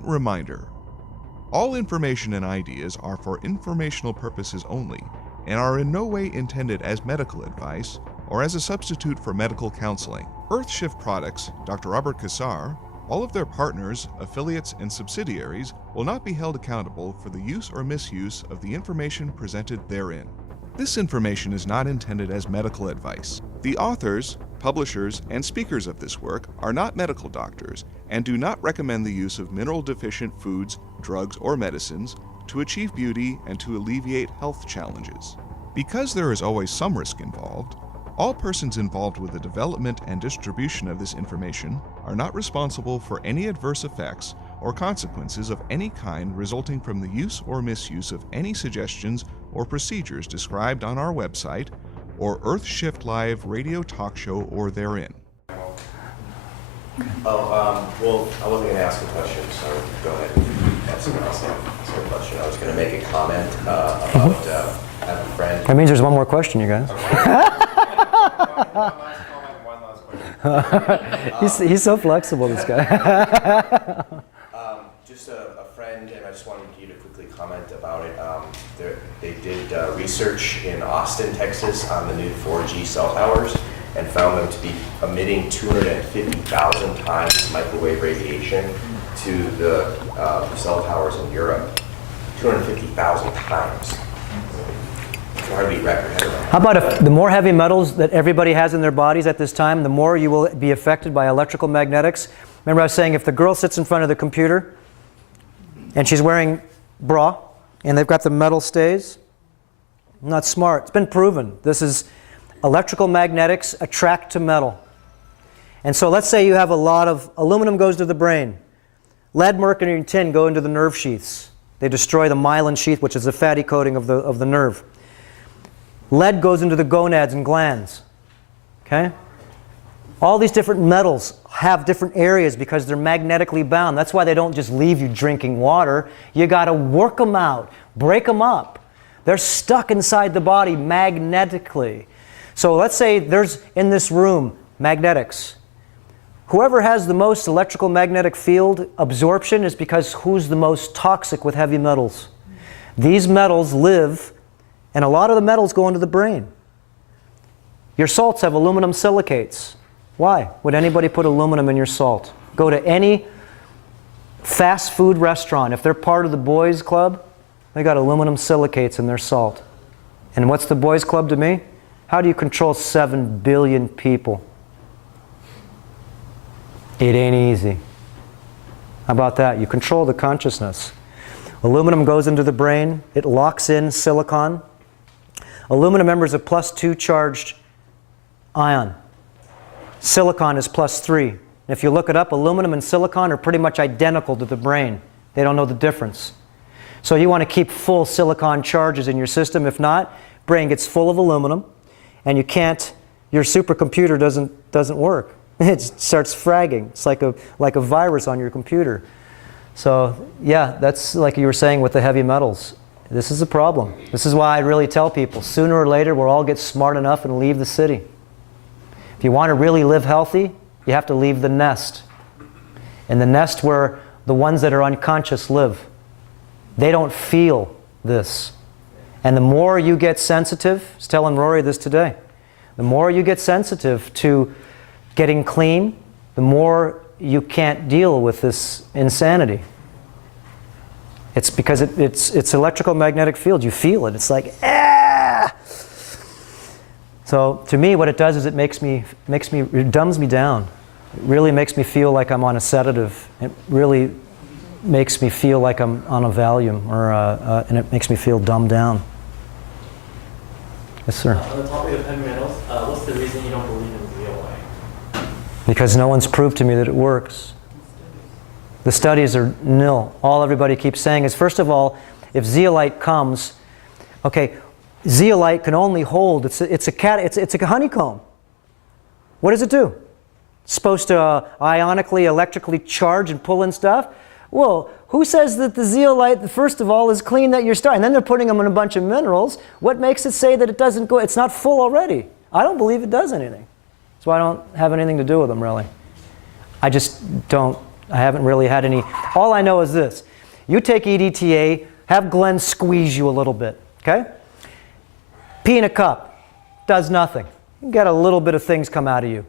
important reminder. All information and ideas are for informational purposes only and are in no way intended as medical advice or as a substitute for medical counseling. Earthshift Products, Dr. Robert Cassar, all of their partners, affiliates, and subsidiaries will not be held accountable for the use or misuse of the information presented therein. This information is not intended as medical advice. The authors, publishers, and speakers of this work are not medical doctors and do not recommend the use of mineral-deficient foods, drugs, or medicines to achieve beauty and to alleviate health challenges. Because there is always some risk involved, all persons involved with the development and distribution of this information are not responsible for any adverse effects or consequences of any kind resulting from the use or misuse of any suggestions or procedures described on our website or Earthshift Live radio talk show or therein. Well, I wasn't going to ask a question, so go ahead. Have someone else ask a question. I was going to make a comment about I have a friend. That means there's one more question, you guys. One last question. He's so flexible, this guy. Just a friend, and I just wanted you to quickly comment about it. They did research in Austin, Texas on the new 4G cell towers and found them to be emitting 250,000 times microwave radiation to the cell towers in Europe. 250,000 times. You can hardly wrap your head around. How about if the more heavy metals that everybody has in their bodies at this time, the more you will be affected by electrical magnetics? Remember I was saying if the girl sits in front of the computer and she's wearing bra and they've got the metal stays, not smart. It's been proven. This is electrical magnetics attract to metal. And so let's say you have a lot of aluminum goes to the brain. Lead, mercury, and tin go into the nerve sheaths. They destroy the myelin sheath, which is the fatty coating of the nerve. Lead goes into the gonads and glands. Okay? All these different metals have different areas because they're magnetically bound. That's why they don't just leave you drinking water. You got to work them out, break them up. They're stuck inside the body magnetically. So let's say there's in this room magnetics. Whoever has the most electrical magnetic field absorption is because who's the most toxic with heavy metals. These metals live, and a lot of the metals go into the brain. Your salts have aluminum silicates. Why would anybody put aluminum in your salt? Go to any fast food restaurant. If they're part of the boys club, they got aluminum silicates in their salt. And what's the boys club to me? How do you control 7 billion people? It ain't easy. How about that? You control the consciousness. Aluminum goes into the brain. It locks in silicon. Aluminum, remember, is a +2 charged ion. Silicon is +3. And if you look it up, aluminum and silicon are pretty much identical to the brain. They don't know the difference. So you want to keep full silicon charges in your system. If not, brain gets full of aluminum, and you can't. Your supercomputer doesn't work. It starts fragging. It's like a virus on your computer. So yeah, that's like you were saying with the heavy metals. This is a problem. This is why I really tell people, sooner or later we'll all get smart enough and leave the city. If you want to really live healthy, you have to leave the nest. And the nest where the ones that are unconscious live. They don't feel this. And the more you get sensitive, I was telling Rory this today, the more you get sensitive to getting clean, the more you can't deal with this insanity. It's because it's electrical magnetic field. You feel it. It's like, ah! So to me, what it does is it dumbs me down. It really makes me feel like I'm on a sedative. It really makes me feel like I'm on a Valium, and it makes me feel dumbed down. Yes, sir. On the topic of heavy metals, what's the reason you don't believe in zeolite? Because no one's proved to me that it works. The studies are nil. All everybody keeps saying is, first of all, if zeolite comes, okay, zeolite can only hold, it's a honeycomb. What does it do? It's supposed to ionically, electrically charge and pull in stuff? Well, who says that the zeolite, first of all, is clean that you're starting? And then they're putting them in a bunch of minerals. What makes it say that it doesn't go, it's not full already? I don't believe it does anything. So I don't have anything to do with them, really. I just don't I haven't really had any. All I know is this. You take EDTA, have Glenn squeeze you a little bit, okay? Pee in a cup. Does nothing. You get a little bit of things come out of you.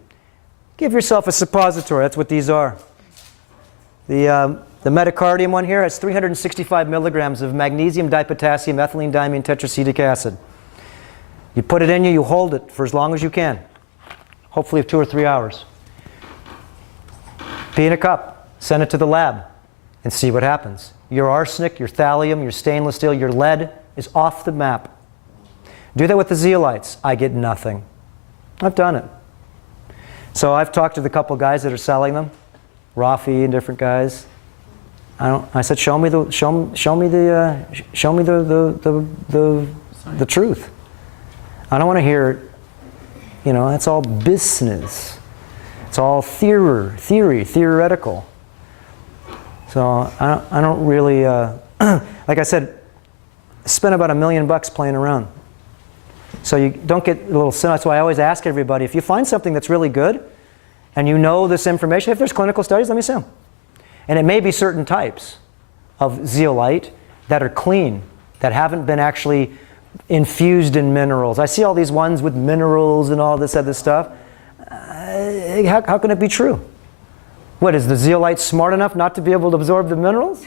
Give yourself a suppository. That's what these are. The metacardium one here has 365 milligrams of magnesium dipotassium ethylene diamine tetracetic acid. You put it in you, you hold it for as long as you can. Hopefully 2 or 3 hours. Pee in a cup. Send it to the lab and see what happens. Your arsenic, your thallium, your stainless steel, your lead is off the map. Do that with the zeolites. I get nothing. I've done it. So I've talked to the couple guys that are selling them, Rafi and different guys. I said, show me the truth. I don't want to hear, you know, that's all business. It's all theoretical. So I don't really, like I said, spend about $1 million playing around. So you don't get a little cynical. That's why I always ask everybody, if you find something that's really good, and you know this information, if there's clinical studies, let me see them. And it may be certain types of zeolite that are clean, that haven't been actually infused in minerals. I see all these ones with minerals and all this other stuff. How can it be true? What, is the zeolite smart enough not to be able to absorb the minerals?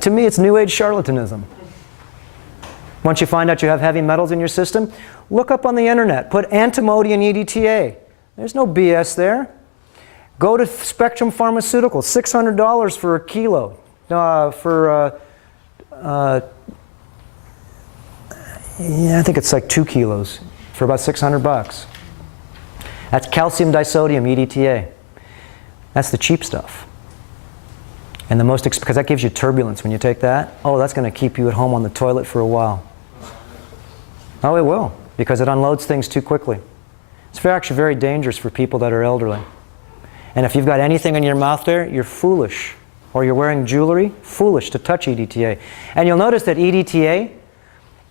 To me, it's New Age charlatanism. Once you find out you have heavy metals in your system, look up on the internet. Put antimony and EDTA. There's no BS there. Go to Spectrum Pharmaceuticals, $600 for a kilo. Yeah, I think it's like 2 kilos for about $600. That's calcium disodium, EDTA. That's the cheap stuff. And the most, because that gives you turbulence when you take that. Oh, that's going to keep you at home on the toilet for a while. Oh, it will, because it unloads things too quickly. It's actually very dangerous for people that are elderly. And if you've got anything in your mouth there, you're foolish. Or you're wearing jewelry, foolish to touch EDTA. And you'll notice that EDTA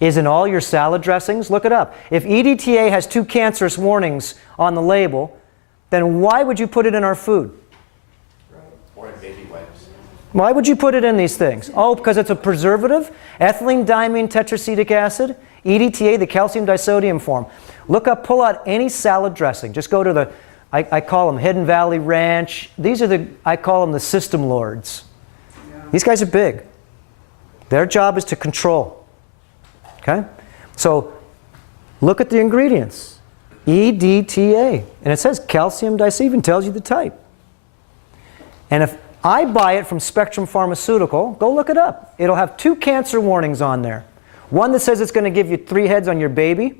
is in all your salad dressings. Look it up. If EDTA has 2 cancerous warnings on the label, then why would you put it in our food? Or in baby wipes. Why would you put it in these things? Oh, because it's a preservative? Ethylene diamine tetracetic acid, EDTA, the calcium disodium form. Look up, pull out any salad dressing. Just go to the, I call them Hidden Valley Ranch. These are I call them the system lords. Yeah. These guys are big. Their job is to control. Okay? So look at the ingredients. EDTA. And it says calcium disodium, even tells you the type. And if I buy it from Spectrum Pharmaceutical, go look it up. It'll have 2 cancer warnings on there. One that says it's going to give you 3 heads on your baby,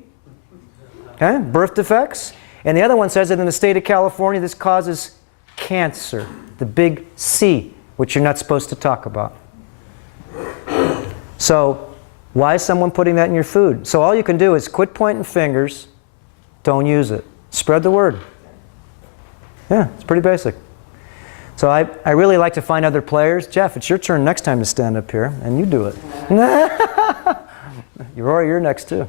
okay? Birth defects. And the other one says that in the state of California, this causes cancer, the big C, which you're not supposed to talk about. So why is someone putting that in your food? So all you can do is quit pointing fingers, don't use it. Spread the word. Yeah, it's pretty basic. So I really like to find other players. Jeff, it's your turn next time to stand up here, and you do it. You're next too.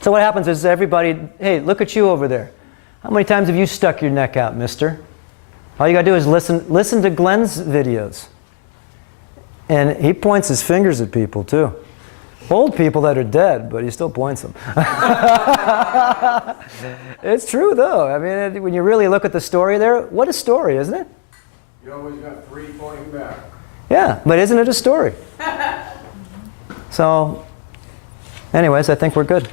So what happens is everybody, hey, look at you over there. How many times have you stuck your neck out, mister? All you got to do is listen to Glenn's videos. And he points his fingers at people too. Old people that are dead, but he still points them. It's true though. I mean, when you really look at the story there, what a story, isn't it? You always got 3 pointing back. Yeah, but isn't it a story? So, anyways, I think we're good.